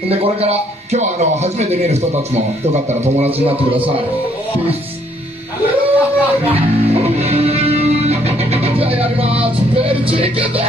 でこれから今日は初めて見る人たちもよかったら友達になってください。ピース。じゃあやります。ベルチークで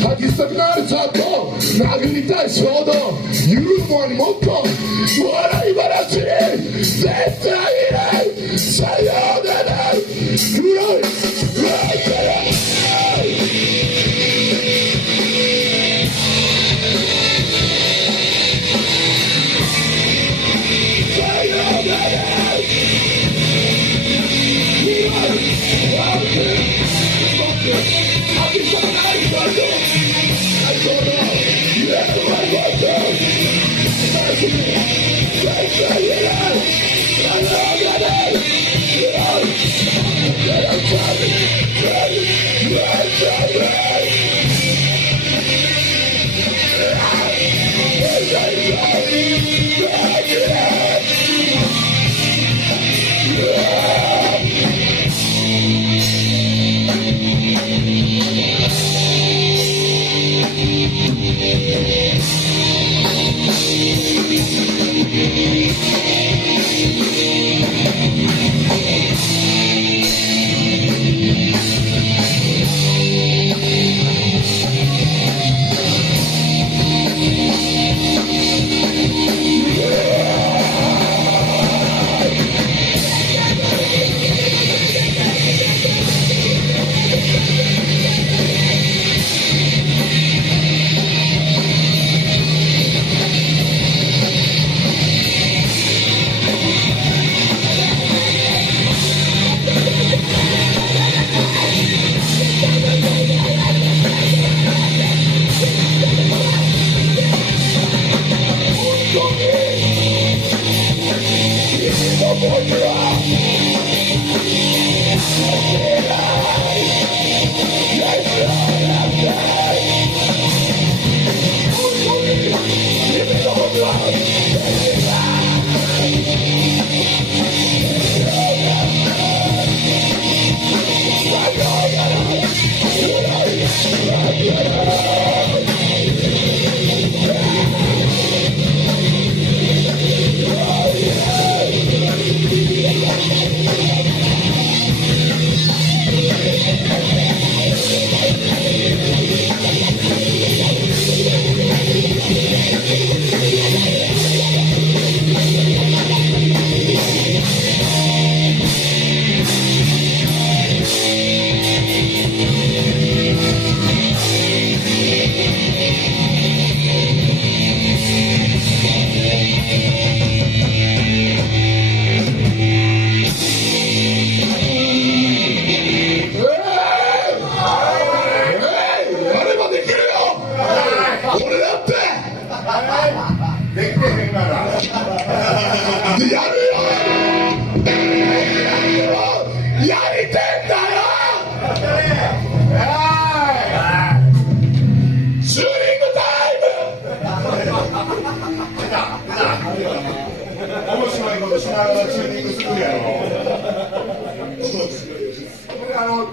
吐きしたくなるチャット殴りたい衝動ユーモアにもっと笑い話絶対いないさようなら黒い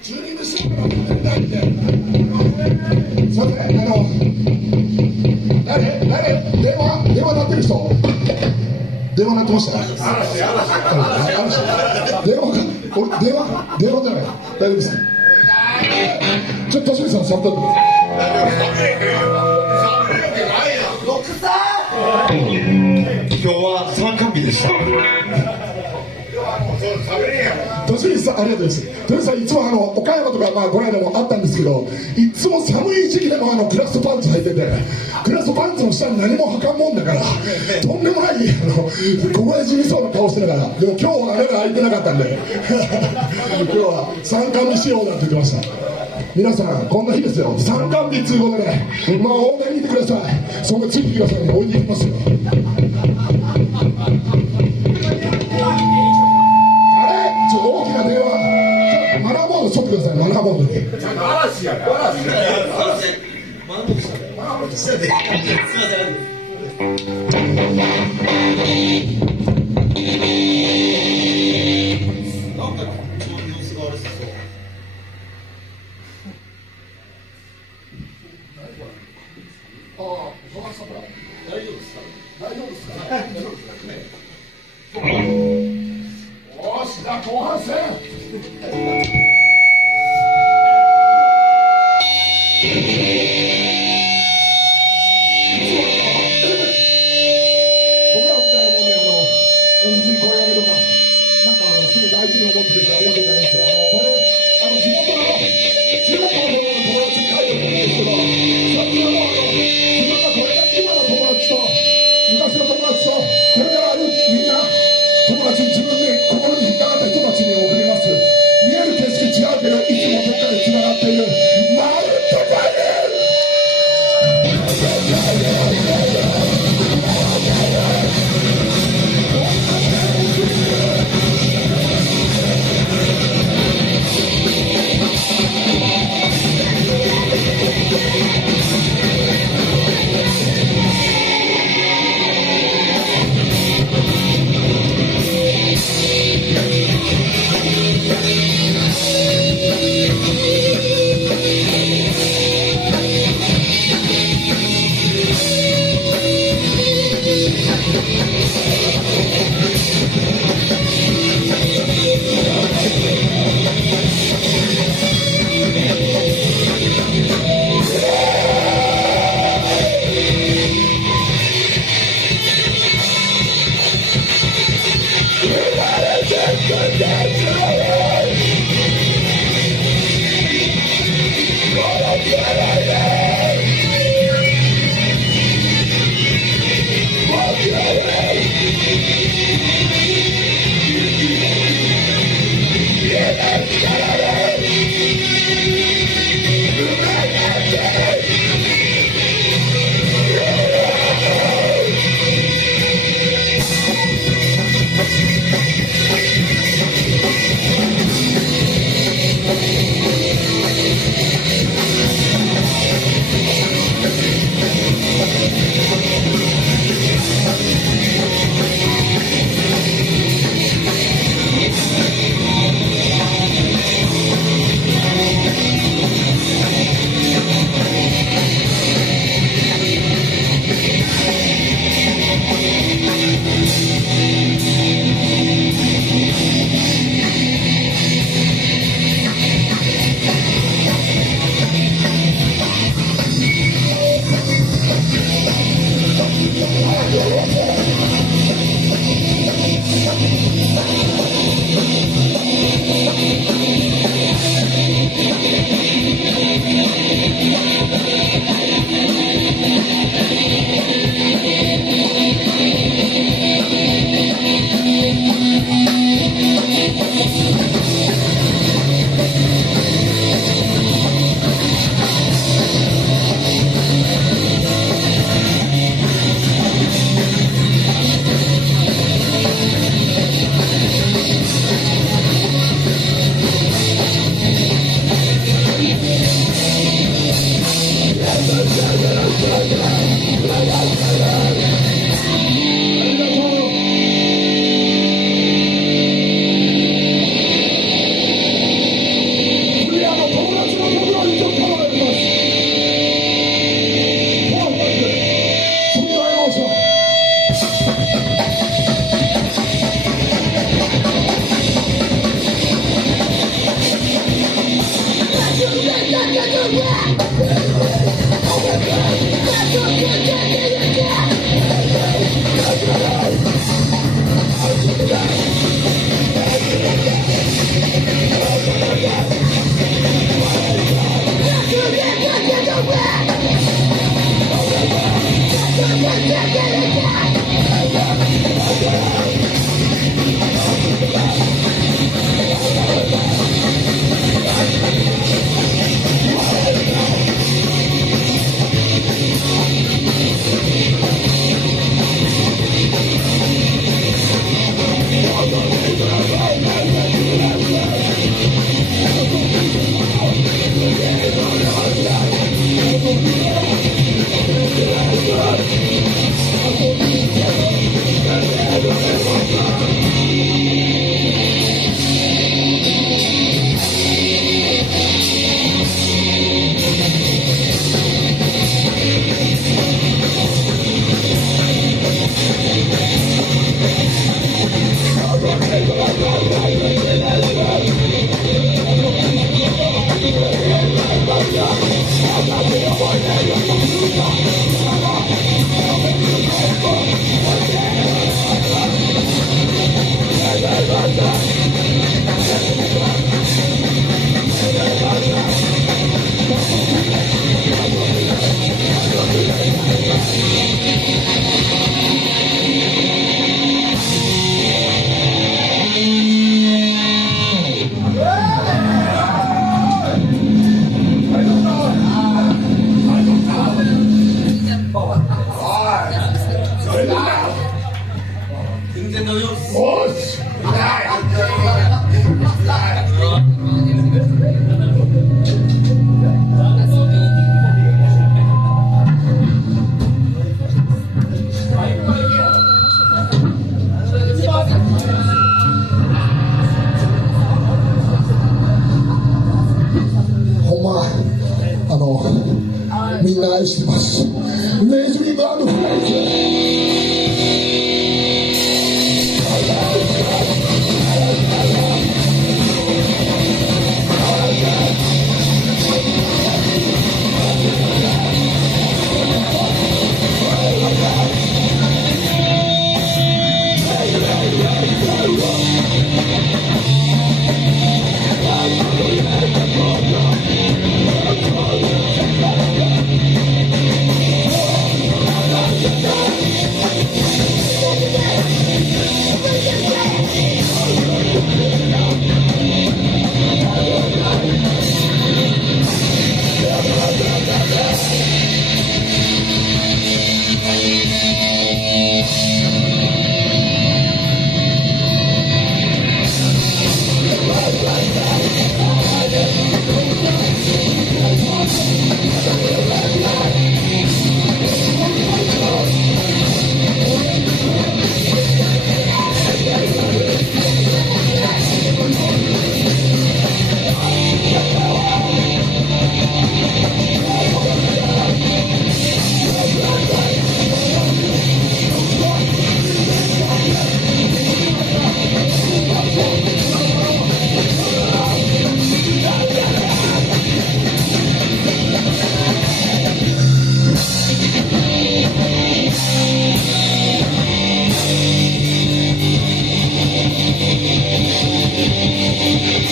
チューニングしてもらってみたいんで、すいません、電話鳴ってる人、電話鳴ってました。電話じゃない、大丈夫ですか。ちょっと、としみさん、触ったって。今日は参観日でした。としみさん、ありがとうございます。としみさん、いつも岡山とか、この間もあったんですけど、いつも寒い時期でもクラストパンツ履いてて、クラストパンツの下に何も履かんもんだから、とんでもない小林みそうな顔してながら、でも今日は穴が開いてなかったんで、今日は参観日しようなんて言ってました。皆さん、こんな日ですよ、参観日ということでね、大目に見てください。そんなついてきてくださいね、置いていきますよ。あれってください、マナーボードに。嵐やね、嵐やね。よし、じゃあ後半戦。僕らみたいなもんね、MC 声上げとか、なんかすごい大事に思ってくれてありがとうございます。これ、地元の中学校の友達に書いてるんですけど、最近はもう自分がこれだけ今の友達と、昔の友達と、これからあるみんな、友達に自分で心に引っかかった人たちに送ります。見える景色違うけど、いつもどっかでつながっている、マウントバイル。みんな愛してます。レジリング&フレイ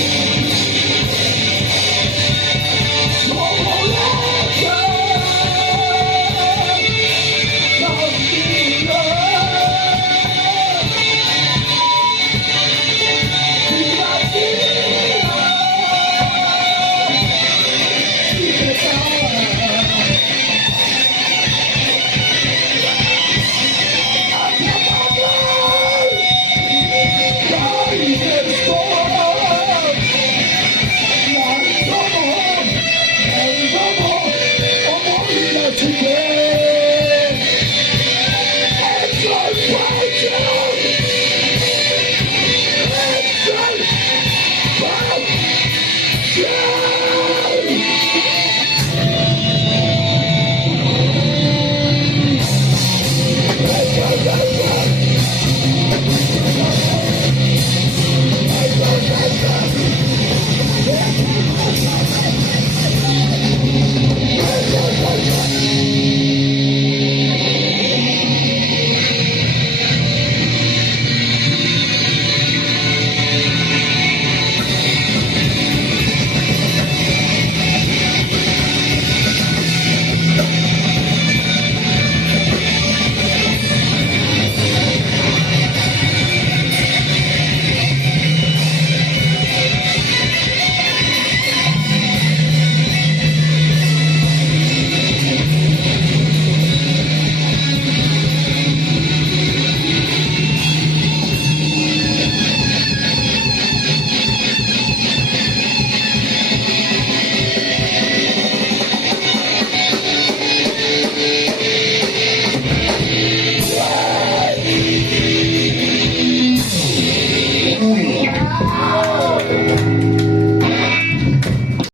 ク。